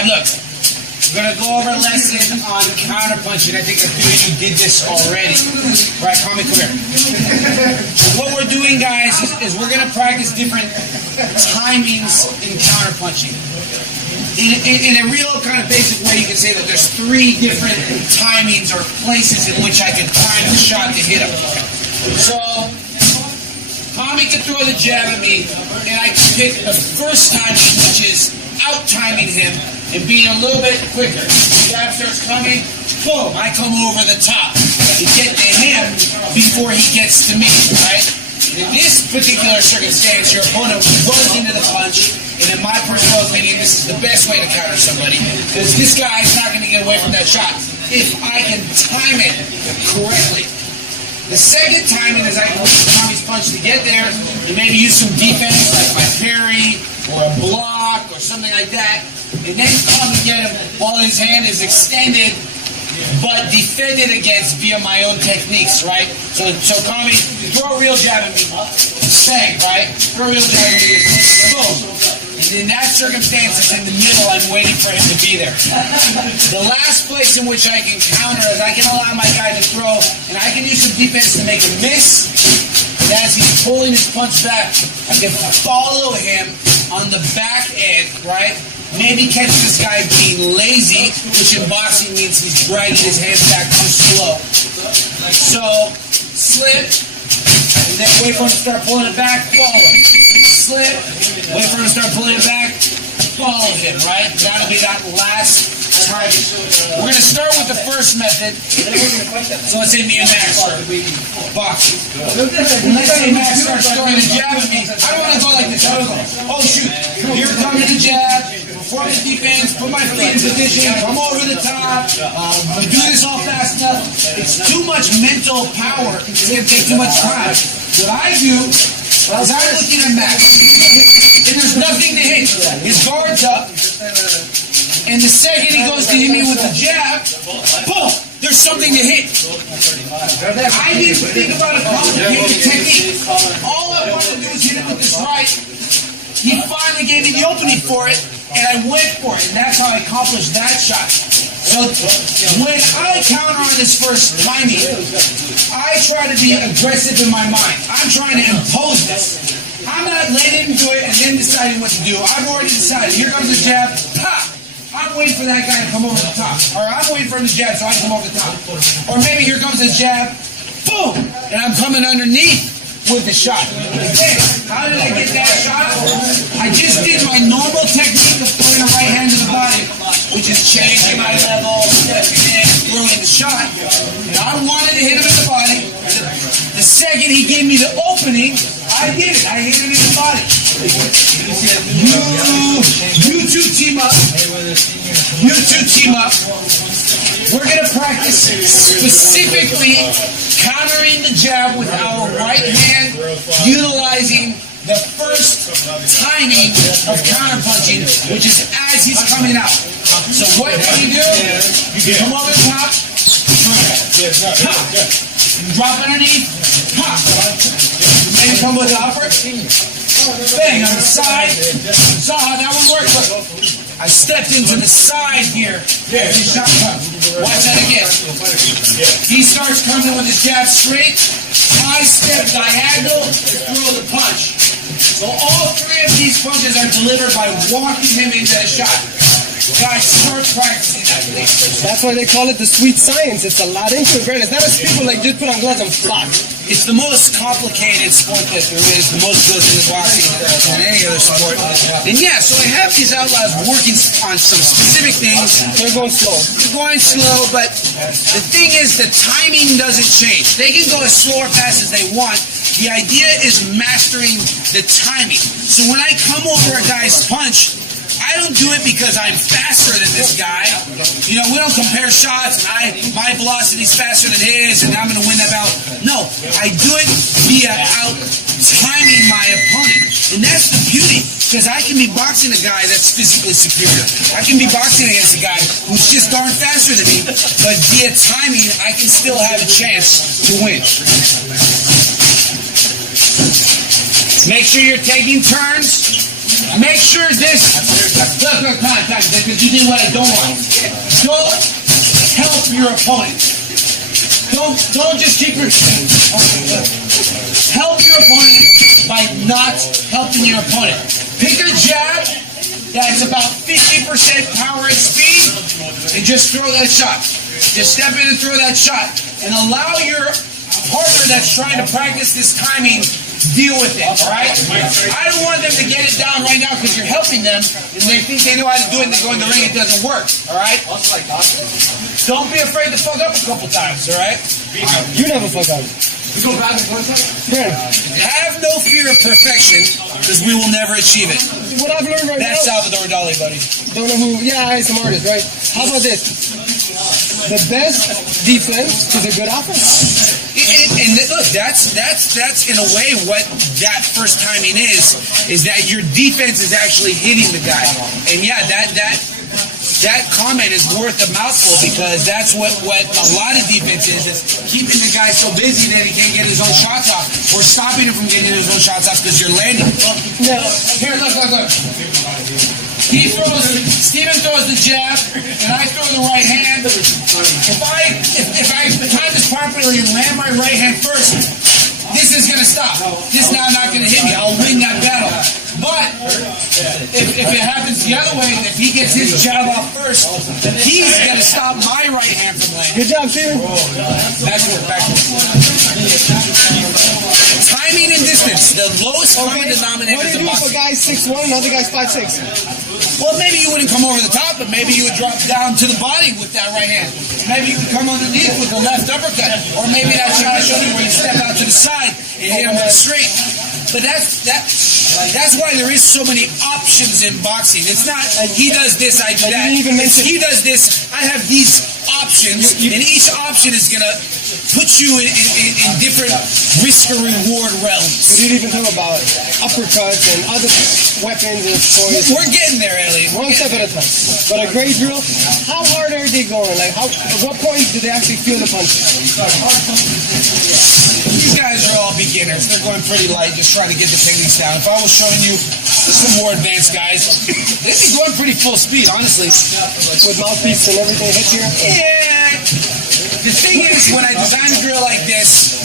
right, look. We're going to go over a lesson on counterpunching. I think a few of you did this already. Right, Tommy, come here. What we're doing, guys, is we're going to practice different timings in counterpunching. In a real kind of basic way, you can say that there's 3 different timings or places in which I can time the shot to hit him. So, Tommy can throw the jab at me, and I can pick the first timing, which is out-timing him and being a little bit quicker. The jab starts coming, boom, I come over the top to get to him before he gets to me, right? In this particular circumstance, your opponent runs into the punch, and in my personal opinion, this is the best way to counter somebody, because this guy is not going to get away from that shot if I can time it correctly. The second timing is I can use Tommy's punch to get there and maybe use some defense like my parry or a block or something like that, and then come and get him while his hand is extended but defended against via my own techniques, right? So Tommy, throw a real jab at me, bang, right? Throw a real jab at me, boom. And in that circumstance, it's in the middle, I'm waiting for him to be there. The last place in which I can counter is I can allow my guy to throw, and I can use some defense to make him miss. And as he's pulling his punch back, I can follow him on the back end, right? Maybe catch this guy being lazy, which in boxing means he's dragging his hands back too slow. So, slip, and then wait for him to start pulling it back, follow him. Slip, wait for him to start pulling it back, follow him, right? That'll be that last time. We're going to start with the first method. So let's say me and Max start boxing. Let's say Max starts throwing a jab at me. I don't want to go like this. I don't go, oh shoot, here comes the jab. Perform the defense, put my feet in position, come over the top, do this all fast enough. It's too much mental power. It's going to take too much time. What I do is I'm looking at Max, and there's nothing to hit. His guard's up, and the second he goes to hit me with the jab, boom, there's something to hit. I didn't think about a complicated technique. All I wanted to do was hit him with this right. He finally gave me the opening for it, and I went for it, and that's how I accomplished that shot. So when I counter on this first timing, I try to be aggressive in my mind. I'm trying to impose this. I'm not laying into it and then deciding what to do. I've already decided. Here comes the jab, pop! I'm waiting for that guy to come over the top. Or I'm waiting for him to jab so I come over the top. Or maybe here comes his jab, boom! And I'm coming underneath with the shot. How did I get that shot? I just did my normal technique of throwing the right hand to the body, which is changing my level, stepping in, throwing the shot. And I wanted to hit him in the body. The second he gave me the opening, I did it. I hit him in the body. You two team up. You two team up. We're going to practice specifically countering the jab with our right hand, utilizing the first timing of counterpunching, which is as he's coming out. So what can you do? You come over the top, pop, drop underneath, pop, maybe come with the upper, bang on the side. Saw how that one worked. I stepped into the side here. There's his shot comes. Watch that again. He starts coming with his jab straight. I step diagonal to throw the punch. So all 3 of these punches are delivered by walking him into the shot. Guys, start practicing that, please. That's why they call it the sweet science. It's a lot into it, right? It's not as people like just put on gloves and flop. It's the most complicated sport that there is. The most goes into boxing than any other sport. And yeah, so I have these outlaws working on some specific things. They're going slow. They're going slow, but the thing is the timing doesn't change. They can go as slow or fast as they want. The idea is mastering the timing. So when I come over a guy's punch, I don't do it because I'm faster than this guy. You know, we don't compare shots and my velocity's faster than his and I'm going to win that battle. No, I do it via out-timing my opponent. And that's the beauty, because I can be boxing a guy that's physically superior. I can be boxing against a guy who's just darn faster than me, but via timing, I can still have a chance to win. Make sure you're taking turns. Make sure this. Look, time, because you did what I don't want. Don't help your opponent. Don't just keep your. Help your opponent by not helping your opponent. Pick a jab that's about 50% power and speed, and just throw that shot. Just step in and throw that shot, and allow your partner that's trying to practice this timing deal with it, all right? I don't want them to get it down right now because you're helping them, and they think they know how to do it, and they go in the ring, it doesn't work, all right? Don't be afraid to fuck up a couple times, all right? You never fuck up. You go back and forth? Yeah. Have no fear of perfection because we will never achieve it. What I've learned right That's now. Salvador Dali, buddy. Don't know who. Yeah, I'm some artist, right? How about this? The best defense is a good offense. And look, that's in a way what that first timing is that your defense is actually hitting the guy. And yeah, that comment is worth a mouthful because that's what a lot of defense is keeping the guy so busy that he can't get his own shots off or stopping him from getting his own shots off because you're landing. Now, Here, look. Steven throws the jab, and I throw the right hand. If I time this properly and land my right hand first, this is going to stop. This now not going to hit me. I'll win that battle. But if it happens the other way, if he gets his jab off first, he's going to stop my right hand from landing. good job, Steven. Backward. Timing and distance, the lowest common denominator What do in you do if a boxing. guy's 6'1", another guy's 5'6"? Well, maybe you wouldn't come over the top, but maybe you would drop down to the body with that right hand. Maybe you could come underneath with the left uppercut. Or maybe that shot I showed you where you step out to the side and hit him with a straight. But that's why there is so many options in boxing. It's not he does this, I do that. It's he does this, I have these options, and each option is going to put you in different risk or reward realms. We didn't even talk about uppercuts and other weapons and toys. We're getting there, Elliot. One step at a time. But a great drill, how hard are they going? Like, at what point do they actually feel the punch? These guys are all beginners. They're going pretty light, just trying to get the techniques down. If I was showing you some more advanced guys, they'd be going pretty full speed, honestly. With mouthpiece and everything hit here? Yeah. The thing is, when I design a drill like this,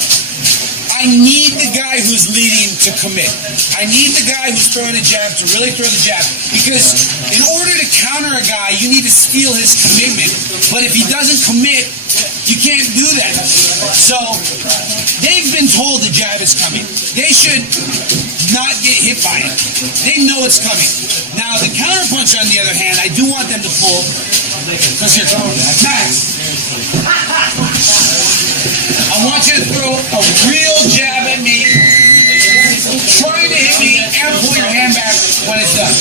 I need the guy who's leading to commit. I need the guy who's throwing a jab to really throw the jab. Because in order to counter a guy, you need to steal his commitment. But if he doesn't commit, you can't do that. So they've been told the jab is coming. They should not get hit by it. They know it's coming. Now, the counter punch, on the other hand, I do want them to pull. Because here, Max. I want you to throw a real jab at me, trying to hit me, and pull your hand back when it's done.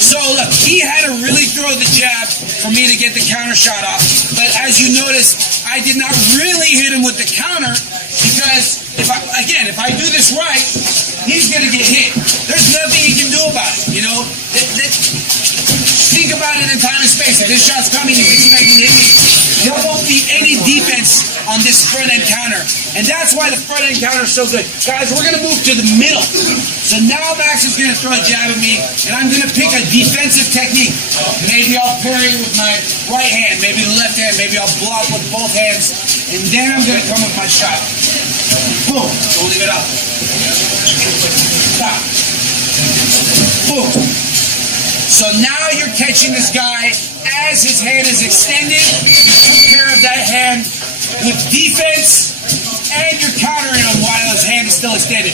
So look, he had to really throw the jab for me to get the counter shot off. But as you notice, I did not really hit him with the counter because if I do this right, he's going to get hit. There's nothing he can do about it, you know? Think about it in time and space. If this shot's coming, he's expecting to hit me. There won't be any defense on this front-end counter. And that's why the front-end counter is so good. Guys, we're going to move to the middle. So now Max is going to throw a jab at me, and I'm going to pick a defensive technique. Maybe I'll parry with my right hand, maybe the left hand, maybe I'll block with both hands, and then I'm going to come with my shot. Boom. Don't leave it up. Stop. Boom. So now you're catching this guy as his hand is extended. You took care of that hand with defense, and you're countering him while his hand is still extended.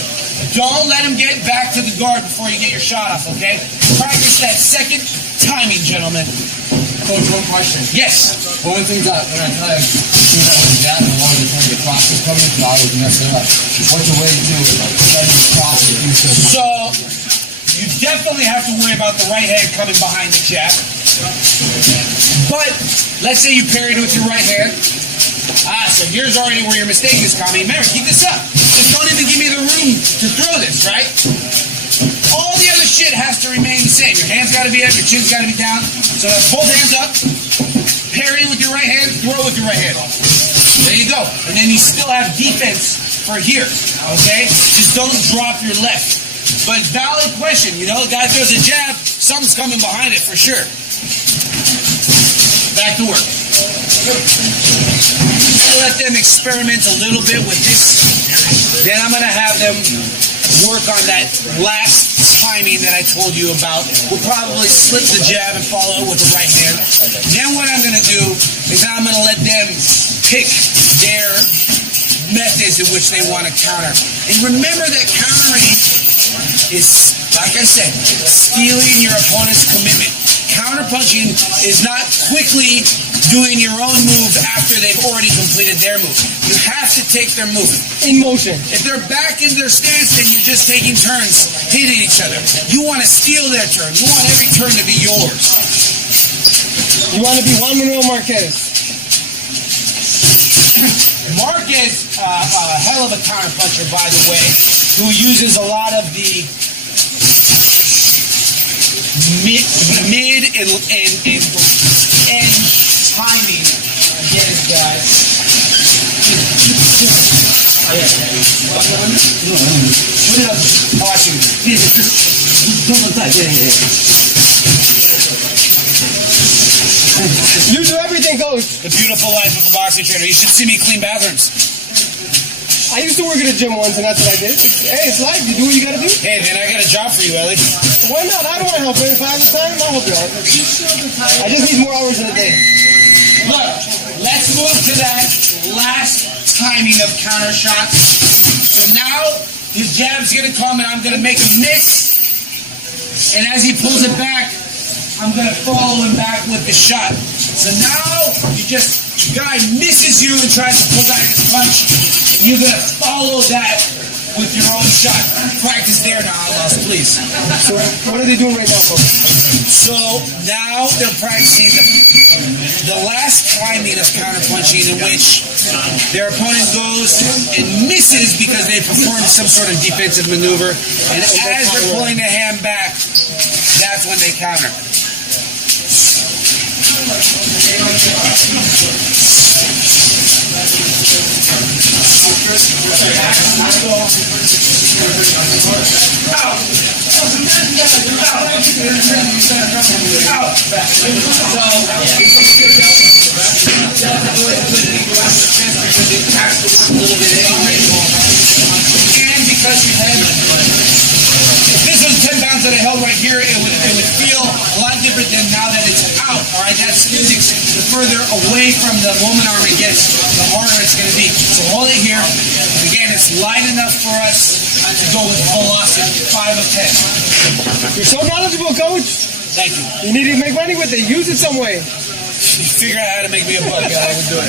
Don't let him get back to the guard before you get your shot off, okay? Practice that second timing, gentlemen. Coach, one question. Yes. One of the things that when I try to do that with the jab and a lot of the time the cross is coming, so I always mess it up. What's the way to do it? Like, letting the cross use the So you definitely have to worry about the right hand coming behind the jab. But let's say you parried with your right hand. So here's already where your mistake is coming. Remember, keep this up. Just don't even give me the room to throw this, right? All the other shit has to remain the same. Your hand's got to be up, your chin's got to be down. So both hands up, parry with your right hand, throw with your right hand. There you go. and then you still have defense for here, okay? Just don't drop your left. But valid question, you know, the guy throws a jab, something's coming behind it for sure. Back to work. I'll let them experiment a little bit with this. Then I'm going to have them work on that last timing that I told you about. We'll probably slip the jab and follow it with the right hand. Then what I'm going to do is I'm going to let them pick their methods in which they want to counter. And remember that countering is, like I said, stealing your opponent's commitment. Counterpunching is not quickly doing your own move after they've already completed their move. You have to take their move. In motion. If they're back in their stance, then you're just taking turns, hitting each other. You want to steal their turn. You want every turn to be yours. You want to be Juan Manuel Marquez. Marquez, a hell of a counterpuncher, by the way, who uses a lot of the mid and timing against guys. Put it up. Oh, I see. You do everything, coach. The beautiful life of a boxing trainer. You should see me clean bathrooms. I used to work at a gym once, and that's what I did. Hey, it's life. You do what you gotta do. Hey, man, I got a job for you, Ellie. Why not? I don't want to help you. If I have the time, I'll help you out. I just need more hours in a day. Look, let's move to that last timing of counter shots. So now his jab's gonna come and I'm gonna make a miss. And as he pulls it back, I'm gonna follow him back with the shot. So now the guy misses you and tries to pull back his punch. And you're gonna follow that with your own shot. Practice there now, outlaws, please. So what are they doing right now, folks? So now they're practicing the last timing of counterpunching in which their opponent goes and misses because they performed some sort of defensive maneuver. And as they're pulling the hand back, that's when they counter. And because you had, if this was 10 pounds that I held right here, it would feel a lot different than now that it's out. All right, that's physics. The further away from the woman arm it gets, the harder it's going to be. So hold it here. Again, it's light enough for us to go with velocity, 5 of 10. You're so knowledgeable, coach. Thank you. You need to make money with it. Use it some way. Figure out how to make me a buck, I will do it.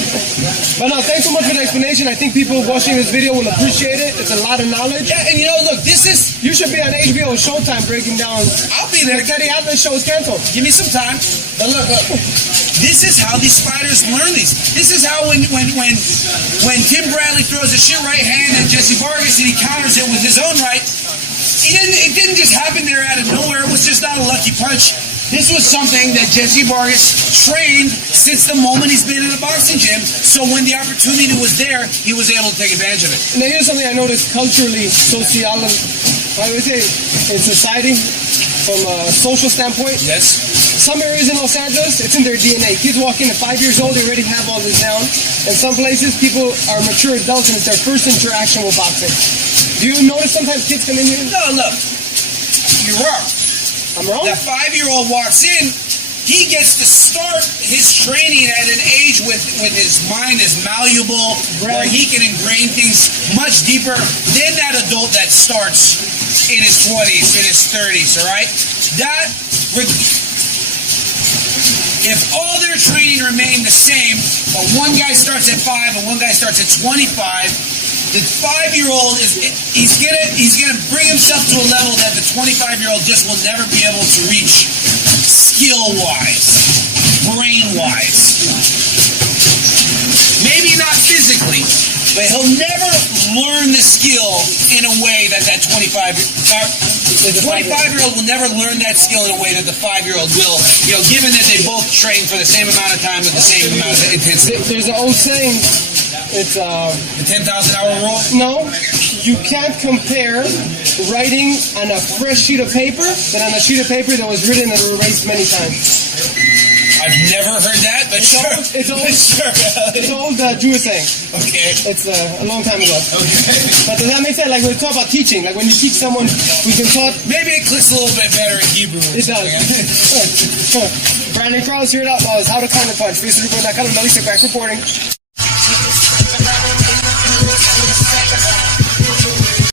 But no, thanks so much for the explanation. I think people watching this video will appreciate it. It's a lot of knowledge. Yeah, and you know, look, this is... You should be on HBO Showtime breaking down... I'll be there. The Teddy Atlas show is canceled. Give me some time. But look. This is how these fighters learn these. This is how when Tim Bradley throws a shit right hand at Jesse Vargas and he counters it with his own right, it didn't just happen there out of nowhere. It was just not a lucky punch. This was something that Jesse Vargas trained since the moment he's been in a boxing gym. So when the opportunity was there, he was able to take advantage of it. Now here's something I noticed culturally, I would say, in society, from a social standpoint. Yes. Some areas in Los Angeles, it's in their DNA. Kids walk in at 5 years old, they already have all this down. In some places, people are mature adults and it's their first interaction with boxing. Do you notice sometimes kids come in here? No, look. You're wrong. I'm wrong? That 5-year-old walks in, he gets to start his training at an age with his mind is malleable, where he can ingrain things much deeper than that adult that starts in his 20s, in his 30s, all right? If all their training remained the same, but one guy starts at 5 and one guy starts at 25, the 5-year-old he's gonna bring himself to a level that the 25-year-old just will never be able to reach, skill-wise, brain-wise. Maybe not physically, but he'll never learn the skill in a way that 25-year-old will never learn that skill in a way that the 5-year-old will. You know, given that they both train for the same amount of time with the same amount of intensity. There's an old saying It's The 10,000-hour rule? no, you can't compare writing on a fresh sheet of paper than on a sheet of paper that was written and erased many times. I've never heard that, but sure. It's old. Sure. It's an old Jewish saying. Okay. It's a long time ago. Okay. But does that make sense? Like when we talk about teaching, like when you teach someone who's been taught, Maybe it clicks a little bit better in Hebrew. it does. Brandon Krause here at Outlaws, How to Counterpunch, Facebook.com, Melissa back reporting.